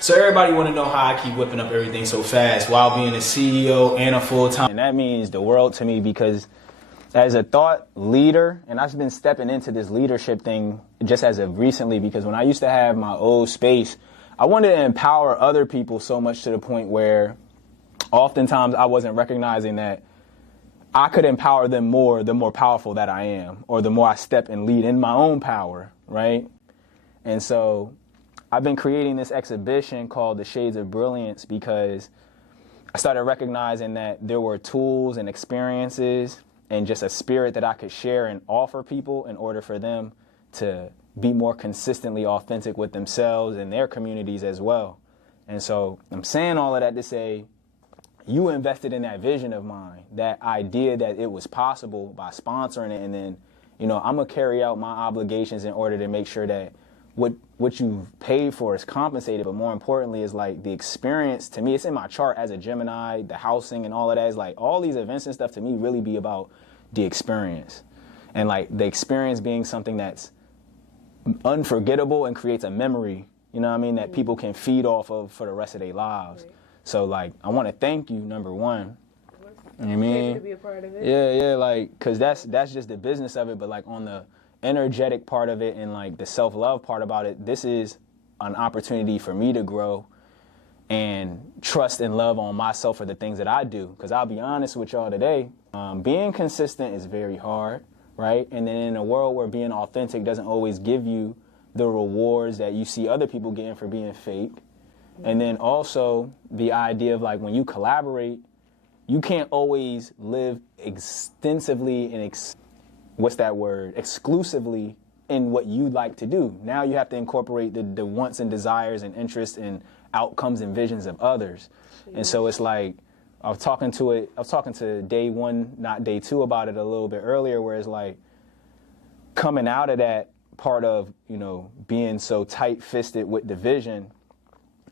So everybody want to know how I keep whipping up everything so fast while being a CEO and a full-time. And that means the world to me because as a thought leader, and I've been stepping into this leadership thing just as of recently, because when I used to have my old space, I wanted to empower other people so much to the point where oftentimes I wasn't recognizing that I could empower them more the more powerful that I am, or the more I step and lead in my own power, right? And so I've been creating this exhibition called The Shades of Brilliance because I started recognizing that there were tools and experiences and just a spirit that I could share and offer people in order for them to be more consistently authentic with themselves and their communities as well. And so I'm saying all of that to say, you invested in that vision of mine, that idea that it was possible by sponsoring it. And then, I'm going to carry out my obligations in order to make sure that what you've paid for is compensated, but more importantly is like the experience. To me, it's in my chart as a Gemini, the housing and all of that is like all these events and stuff to me really be about the experience, and like the experience being something that's unforgettable and creates a memory, that people can feed off of for the rest of their lives. Right. So like, I want to thank you, number one. You know what I mean? To be a part of it. Yeah, like, cause that's just the business of it, but like on the energetic part of it and like the self-love part about it, this is an opportunity for me to grow and trust and love on myself for the things that I do. Because I'll be honest with y'all today, being consistent is very hard, right? And then in a world where being authentic doesn't always give you the rewards that you see other people getting for being fake. And then also the idea of like when you collaborate, you can't always live extensively and exclusively in what you like to do. Now you have to incorporate the wants and desires and interests and outcomes and visions of others. And so it's like, I was talking to day one, not day two about it a little bit earlier, where it's like coming out of that part of, being so tight-fisted with the vision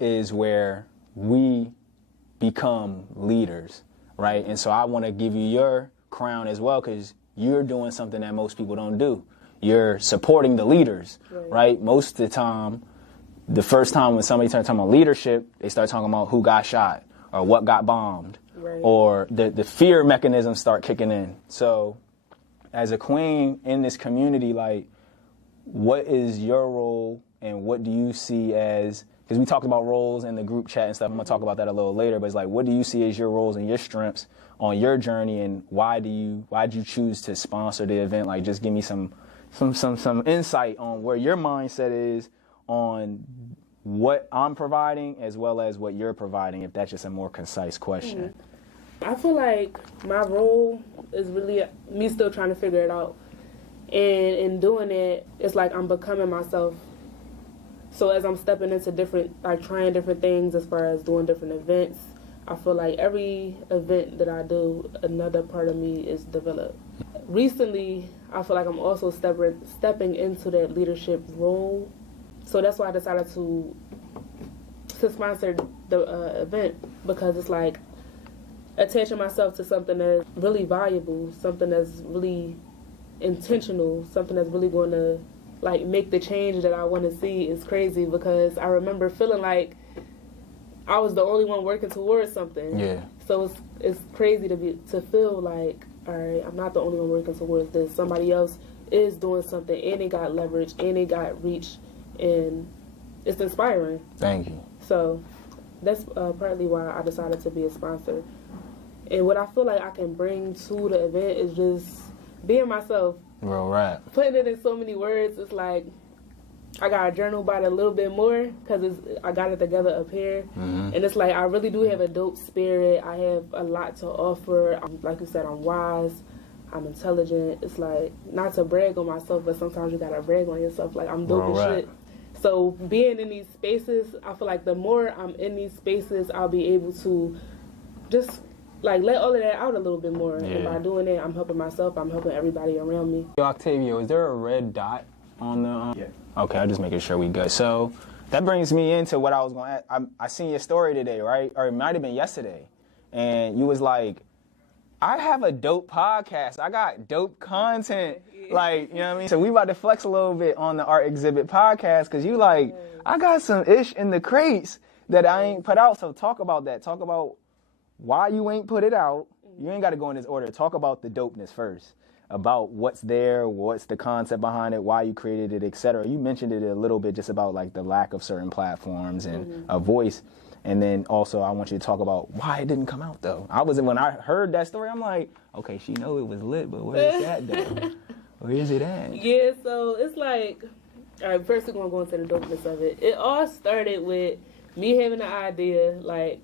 is where we become leaders, right? And so I want to give you your crown as well, because you're doing something that most people don't do. You're supporting the leaders, right? Most of the time, the first time when somebody starts talking about leadership, they start talking about who got shot or what got bombed, or the fear mechanisms start kicking in. So as a queen in this community, like, what is your role and what do you see as, because we talked about roles in the group chat and stuff, I'm going to talk about that a little later, but it's like, what do you see as your roles and your strengths on your journey, and why did you choose to sponsor the event? Like, just give me some insight on where your mindset is on what I'm providing as well as what you're providing, if that's just a more concise question. I feel like my role is really me still trying to figure it out. And in doing it, it's like I'm becoming myself. So as I'm stepping into trying different things as far as doing different events, I feel like every event that I do, another part of me is developed. Recently, I feel like I'm also stepping into that leadership role. So that's why I decided to sponsor the event, because it's like attaching myself to something that's really valuable, something that's really intentional, something that's really going to like make the change that I want to see is crazy, because I remember feeling like I was the only one working towards something. Yeah. So it's crazy to feel like, all right, I'm not the only one working towards this. Somebody else is doing something, and they got leverage, and they got reach, and it's inspiring. Thank you. So that's partly why I decided to be a sponsor. And what I feel like I can bring to the event is just being myself. Real rap. Putting it in so many words, it's like I got to journal about it a little bit more, because I got it together up here. And it's like I really do have a dope spirit. I have a lot to offer. Like you said, I'm wise. I'm intelligent. It's like, not to brag on myself, but sometimes you got to brag on yourself. Like, I'm dope as shit. So being in these spaces, I feel like the more I'm in these spaces, I'll be able to just like let all of that out a little bit more. And by doing that, I'm helping myself. I'm helping everybody around me. Yo, Octavio, is there a red dot on the... Yeah. Okay, I'm just making sure we good. So that brings me into what I was going to ask. I seen your story today, right? Or it might have been yesterday. And you was like, I have a dope podcast. I got dope content. Like, you know what I mean? So we about to flex a little bit on the Art Exhibit podcast, because you like, I got some ish in the crates. that I ain't put out. So talk about that. Talk about why you ain't put it out. You ain't got to go in this order. Talk about the dopeness first, about what's there, what's the concept behind it, why you created it, etc. You mentioned it a little bit just about like the lack of certain platforms and a voice. And then also I want you to talk about why it didn't come out though. When I heard that story, I'm like, okay, she know it was lit, but where is that though? Where is it at? Yeah, so it's like, all right, first we're going to go into the dopeness of it. It all started with me having an idea, like,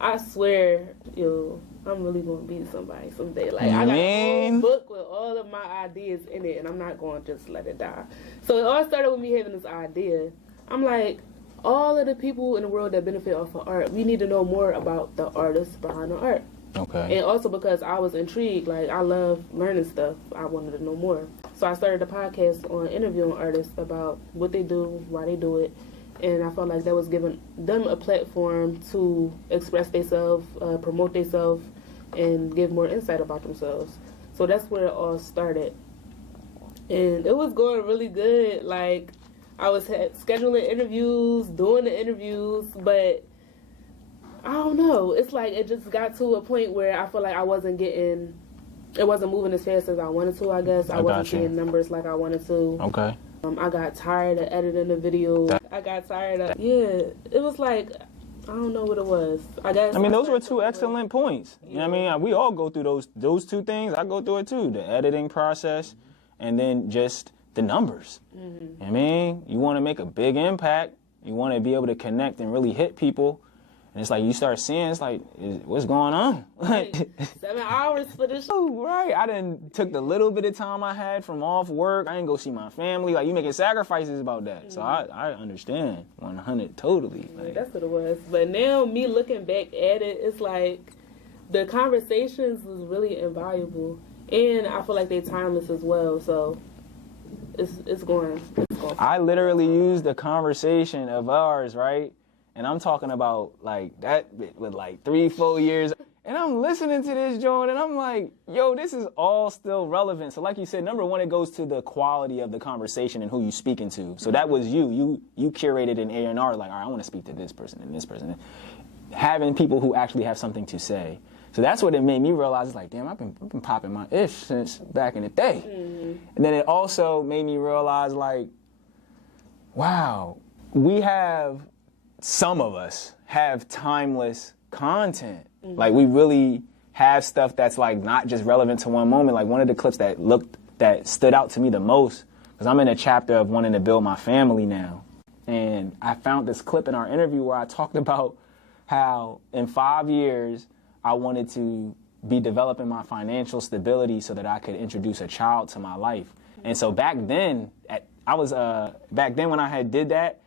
I swear, I'm really going to be somebody someday. Like, I got a whole book with all of my ideas in it, and I'm not going to just let it die. So it all started with me having this idea. I'm like, all of the people in the world that benefit off of art, we need to know more about the artists behind the art. Okay. And also because I was intrigued, like, I love learning stuff. I wanted to know more. So I started a podcast on interviewing artists about what they do, why they do it. And I felt like that was giving them a platform to express themselves, promote themselves, and give more insight about themselves. So that's where it all started. And it was going really good. Like, I was scheduling interviews, doing the interviews, but I don't know. It's like it just got to a point where I feel like it wasn't moving as fast as I wanted to, I guess. I wasn't seeing numbers like I wanted to. Okay. I got tired of editing the videos. I got tired of, it was like, I don't know what it was. I guess. I mean, those were two excellent points. Yeah. You know what I mean? We all go through those two things. I go through it too. The editing process and then just the numbers. You know what I mean? You want to make a big impact. You want to be able to connect and really hit people. And it's like you start seeing, it's like, what's going on? 7 hours for this show. Right. I done took the little bit of time I had from off work. I didn't go see my family. Like, you making sacrifices about that. So I understand 100 totally. Like, that's what it was. But now me looking back at it, it's like the conversations was really invaluable. And I feel like they're timeless as well. So it's going. I literally used the conversation of ours, right? And I'm talking about like that with like 3-4 years. And I'm listening to this joint and I'm like, yo, this is all still relevant. So like you said, number one, it goes to the quality of the conversation and who you speaking to. So that was you curated an A&R, like, all right, I want to speak to this person and this person. Having people who actually have something to say. So that's what it made me realize. It's like, damn, I've been popping my ish since back in the day. And then it also made me realize, like, wow, some of us have timeless content. Like, we really have stuff that's like not just relevant to one moment. Like, one of the clips that stood out to me the most, because I'm in a chapter of wanting to build my family now. And I found this clip in our interview where I talked about how in 5 years I wanted to be developing my financial stability so that I could introduce a child to my life. And so back then when I had did that,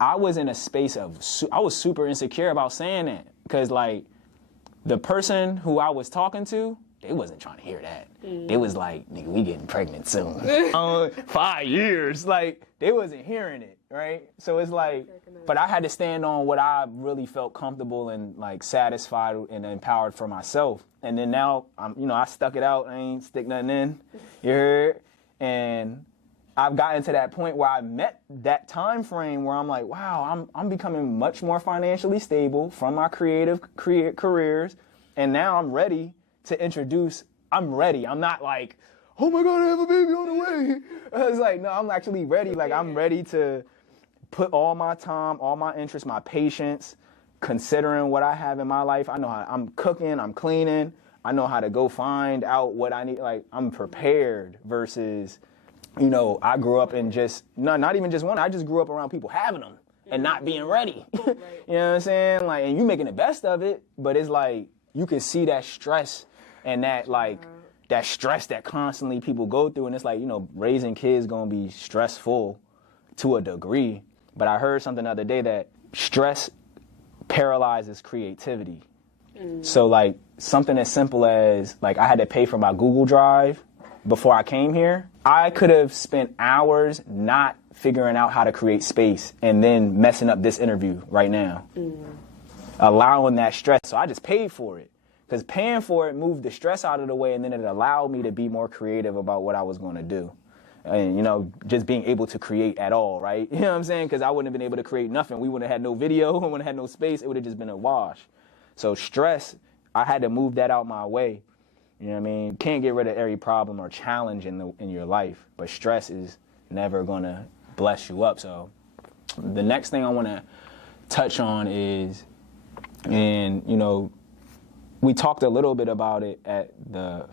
I was in a space of, I was super insecure about saying that, because like the person who I was talking to, they wasn't trying to hear that. They was like, nigga, we getting pregnant soon. 5 years, like they wasn't hearing it, right? So it's like, but I had to stand on what I really felt comfortable and like satisfied and empowered for myself. And then now I stuck it out. I ain't stick nothing in. You heard? And I've gotten to that point where I met that time frame where I'm like, wow, I'm becoming much more financially stable from my creative careers, and now I'm ready to introduce. I'm ready. I'm not like, oh my God, I have a baby on the way. I was like, no, I'm actually ready. Like, I'm ready to put all my time, all my interest, my patience, considering what I have in my life. I know how I'm cooking, I'm cleaning. I know how to go find out what I need. Like, I'm prepared versus, I grew up in not even just one. I just grew up around people having them and not being ready. You know what I'm saying? Like, and you making the best of it, but it's like, you can see that stress and that that stress that constantly people go through. And it's like, raising kids gonna be stressful to a degree. But I heard something the other day that stress paralyzes creativity. So like something as simple as like I had to pay for my Google Drive before I came here. I could have spent hours not figuring out how to create space and then messing up this interview right now. Allowing that stress. So I just paid for it, because paying for it moved the stress out of the way, and then it allowed me to be more creative about what I was going to do. and, you know, just being able to create at all, right? You know what I'm saying? Because I wouldn't have been able to create nothing. We wouldn't have had no video. We wouldn't have had no space. It would have just been a wash. So stress, I had to move that out my way. You know what I mean? Can't get rid of every problem or challenge in your life, but stress is never going to bless you up. So the next thing I want to touch on is, and, you know, we talked a little bit about it at the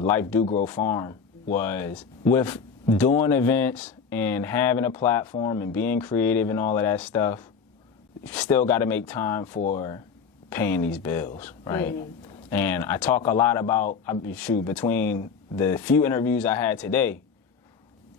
Life Do Grow farm, was with doing events and having a platform and being creative and all of that stuff, you still got to make time for paying these bills, right? Mm-hmm. And I talk a lot about, between the few interviews I had today,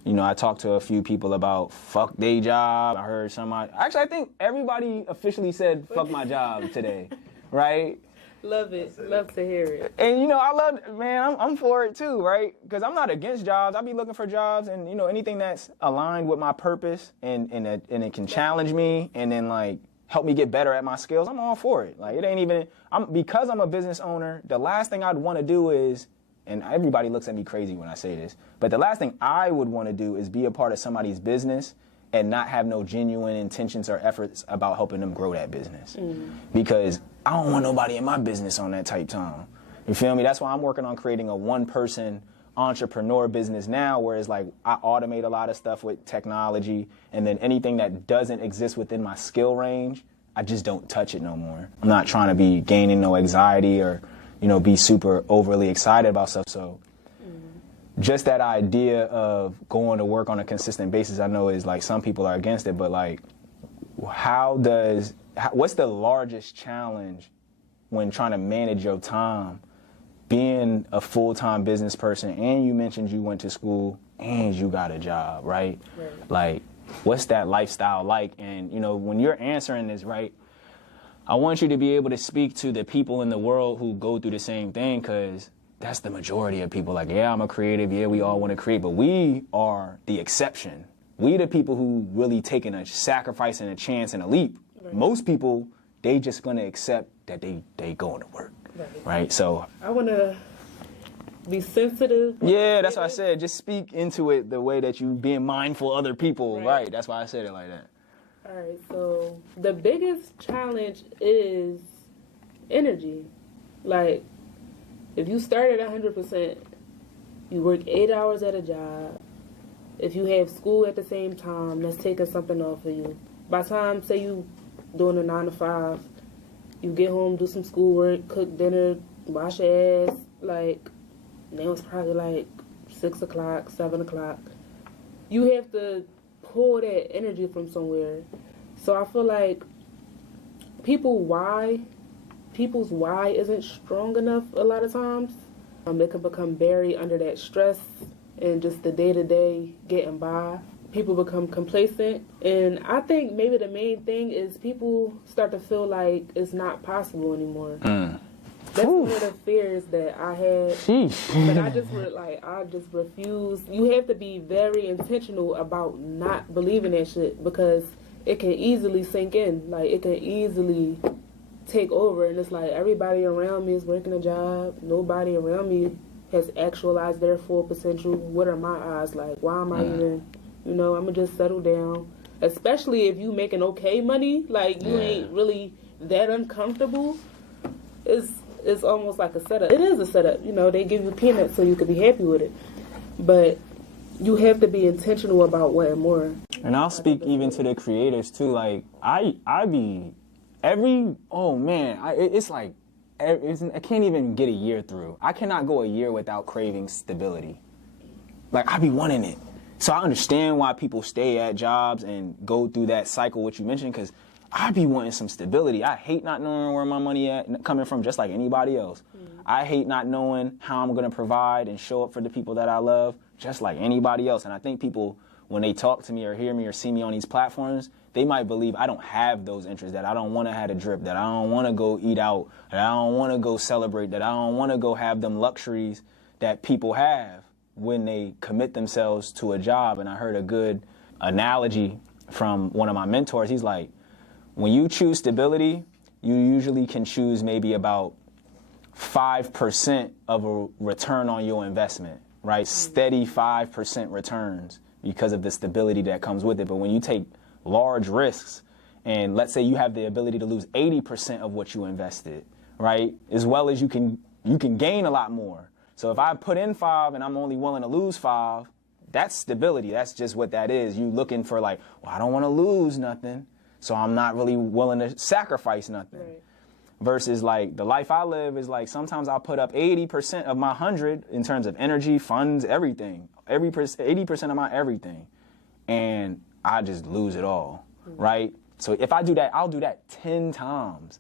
you know, I talked to a few people about fuck they job. I heard somebody, actually I think everybody officially said fuck my job today, right? Love it. Love to hear it. And, you know, I love, man, I'm for it too, right? Because I'm not against jobs. I be looking for jobs and, you know, anything that's aligned with my purpose and it can challenge me and then, like, help me get better at my skills, I'm all for it. Like, it ain't even, because I'm a business owner, the last thing I'd want to do is, and everybody looks at me crazy when I say this, but the last thing I would want to do is be a part of somebody's business and not have no genuine intentions or efforts about helping them grow that business. Because I don't want nobody in my business on that type time. You feel me? That's why I'm working on creating a one-person entrepreneur business now, where it's like I automate a lot of stuff with technology, and then anything that doesn't exist within my skill range, I just don't touch it no more. I'm not trying to be gaining no anxiety or, you know, be super overly excited about stuff. So just that idea of going to work on a consistent basis, I know is like some people are against it, but like, what's the largest challenge when trying to manage your time, being a full-time business person, and you mentioned you went to school and you got a job, right? Like, what's that lifestyle like? And, you know, when you're answering this, right, I want you to be able to speak to the people in the world who go through the same thing, because that's the majority of people. Like, yeah, I'm a creative. Yeah, we all want to create, but we are the exception. We the people who really taking a sacrifice and a chance and a leap. Most people, they just going to accept that they going to work, right? So I want to be sensitive. Yeah, that's what I said. Just speak into it the way that you being mindful of other people, right? That's why I said it like that. All right, so the biggest challenge is energy. Like, if you start at 100%, you work 8 hours at a job. If you have school at the same time, that's taking something off of you. By the time, say you doing a 9 to 5, you get home, do some schoolwork, cook dinner, wash your ass, like, now it's probably like 6 o'clock, 7 o'clock. You have to pull that energy from somewhere. So I feel like people's why isn't strong enough a lot of times. They can become buried under that stress and just the day-to-day getting by. People become complacent. And I think maybe the main thing is people start to feel like it's not possible anymore. That's one of the fears that I had. But I just refuse. You have to be very intentional about not believing that shit, because it can easily sink in. Like, it can easily take over, and it's like everybody around me is working a job. Nobody around me has actualized their full potential. What are my odds? Like, why am I even, you know, I'm gonna just settle down. Especially if you making okay money, like you ain't really that uncomfortable. It's almost like a setup. It is a setup, you know, they give you peanuts so you can be happy with it. But you have to be intentional about wanting more. And I'll speak even to the creators too. Like, I can't even get a year through. I cannot go a year without craving stability. Like, I be wanting it. So I understand why people stay at jobs and go through that cycle, what you mentioned, because I be wanting some stability. I hate not knowing where my money coming from, just like anybody else. I hate not knowing how I'm going to provide and show up for the people that I love, just like anybody else. And I think people, when they talk to me or hear me or see me on these platforms, they might believe I don't have those interests, that I don't want to have a drip, that I don't want to go eat out, that I don't want to go celebrate, that I don't want to go have them luxuries that people have when they commit themselves to a job. And I heard a good analogy from one of my mentors. He's like, when you choose stability, you usually can choose maybe about 5% of a return on your investment. right? Steady 5% returns because of the stability that comes with it. But when you take large risks, and let's say you have the ability to lose 80% of what you invested, right? As well as you can gain a lot more. So if I put in 5 and I'm only willing to lose 5, that's stability. That's just what that is. You looking for like, well, I don't want to lose nothing, so I'm not really willing to sacrifice nothing. Right. Versus like the life I live is like sometimes I'll put up 80% of my 100 in terms of energy, funds, everything. 80% of my everything, and I just lose it all, right? So if I do that, I'll do that 10 times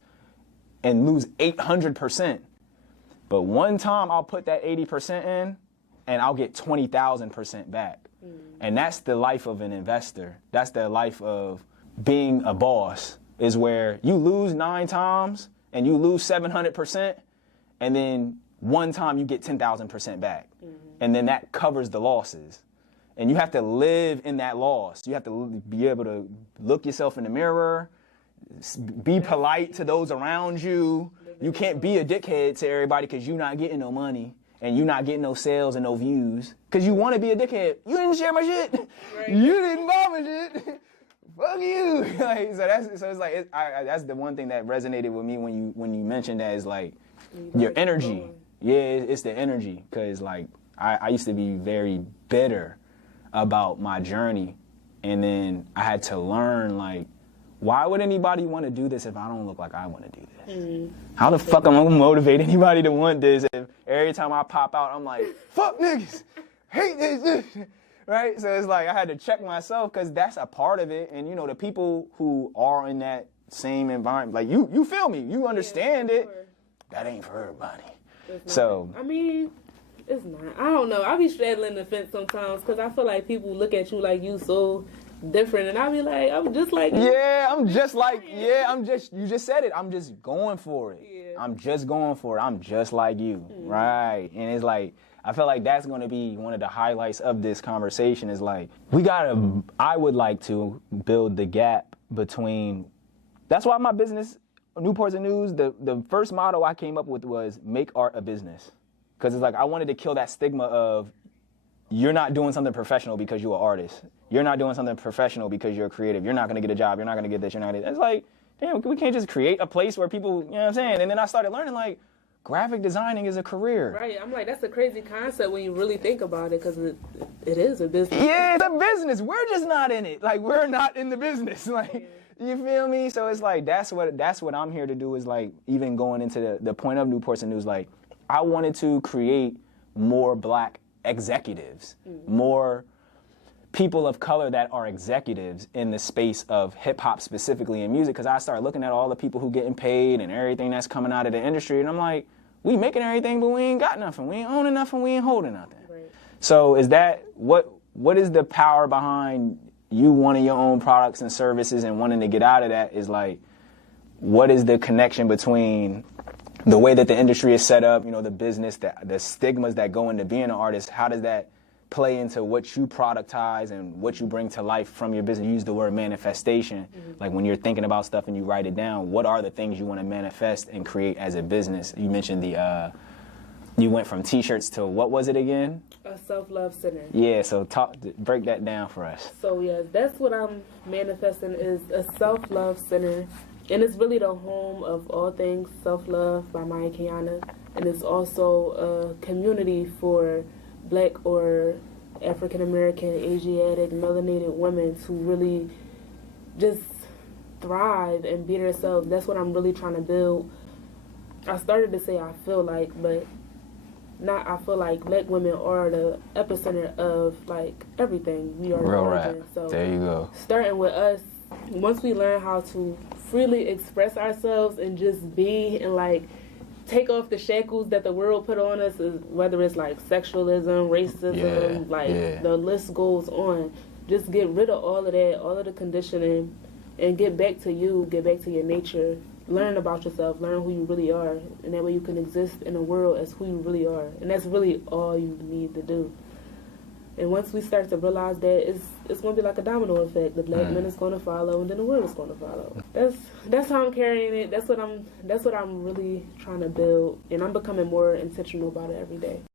and lose 800%. But one time I'll put that 80% in and I'll get 20,000% back. And that's the life of an investor. That's the life of being a boss, is where you lose 9 times and you lose 700%, and then one time you get 10,000% back. And then that covers the losses. And you have to live in that loss. You have to be able to look yourself in the mirror, be polite to those around you. You can't be a dickhead to everybody because you're not getting no money and you're not getting no sales and no views. Because you want to be a dickhead. You didn't share my shit. Right. You didn't buy my shit. Fuck you. Like, so it's like that's the one thing that resonated with me when you mentioned that, is like your energy. Yeah, it's the energy. Because like I used to be very bitter about my journey, and then I had to learn, like, why would anybody want to do this if I don't look like I want to do this? How the fuck am I gonna motivate anybody to want this if every time I pop out I'm like, fuck niggas, hate this, right? So it's like I had to check myself, because that's a part of it. And you know, the people who are in that same environment, like you feel me, you understand it. Sure. That ain't for everybody. So I mean, it's not. I don't know. I be straddling the fence sometimes, because I feel like people look at you like you so different, and I be like, I'm just like you. Yeah, I'm just like, you just said it. I'm just going for it. Yeah. I'm just going for it. I'm just like you, right? And it's like, I feel like that's going to be one of the highlights of this conversation, is like, I would like to build the gap between, that's why my business, Newports and News, the first motto I came up with was make art a business. Because it's like, I wanted to kill that stigma of, you're not doing something professional because you're an artist. You're not doing something professional because you're a creative. You're not going to get a job. You're not going to get this. You're not going to get that. It's like, damn, we can't just create a place where people, you know what I'm saying? And then I started learning, like, graphic designing is a career. Right. I'm like, that's a crazy concept when you really think about it, because it is a business. Yeah, it's a business. We're just not in it. Like, we're not in the business. Like, you feel me? So it's like, that's what I'm here to do, is like, even going into the point of Newports and News, like, I wanted to create more Black executives, more people of color that are executives in the space of hip-hop, specifically in music, because I started looking at all the people who getting paid and everything that's coming out of the industry, and I'm like, we making everything, but we ain't got nothing. We ain't owning nothing. We ain't holding nothing. Right. So is that, what is the power behind you wanting your own products and services and wanting to get out of that? Is like, what is the connection between the way that the industry is set up, you know, the business, the stigmas that go into being an artist? How does that play into what you productize and what you bring to life from your business? You use the word manifestation. Like, when you're thinking about stuff and you write it down, what are the things you want to manifest and create as a business? You mentioned you went from t-shirts to, what was it again? A self-love center. Yeah, so break that down for us. So yeah, that's what I'm manifesting, is a self-love center. And it's really the home of all things self-love by my Keeyana. And it's also a community for Black or African-American, Asiatic, melanated women to really just thrive and be themselves. That's what I'm really trying to build. I started to say I feel like, but not I feel like. Black women are the epicenter of, like, everything. We are real rap. So there you go. Starting with us, once we learn how to freely express ourselves and just be, and like take off the shackles that the world put on us, whether it's like sexualism, racism, the list goes on. Just get rid of all of that, all of the conditioning, and get back to you, get back to your nature. Learn about yourself, learn who you really are, and that way you can exist in the world as who you really are. And that's really all you need to do. And once we start to realize that, it's going to be like a domino effect. The Black men is going to follow, and then the world is going to follow. That's how I'm carrying it. That's what I'm really trying to build, and I'm becoming more intentional about it every day.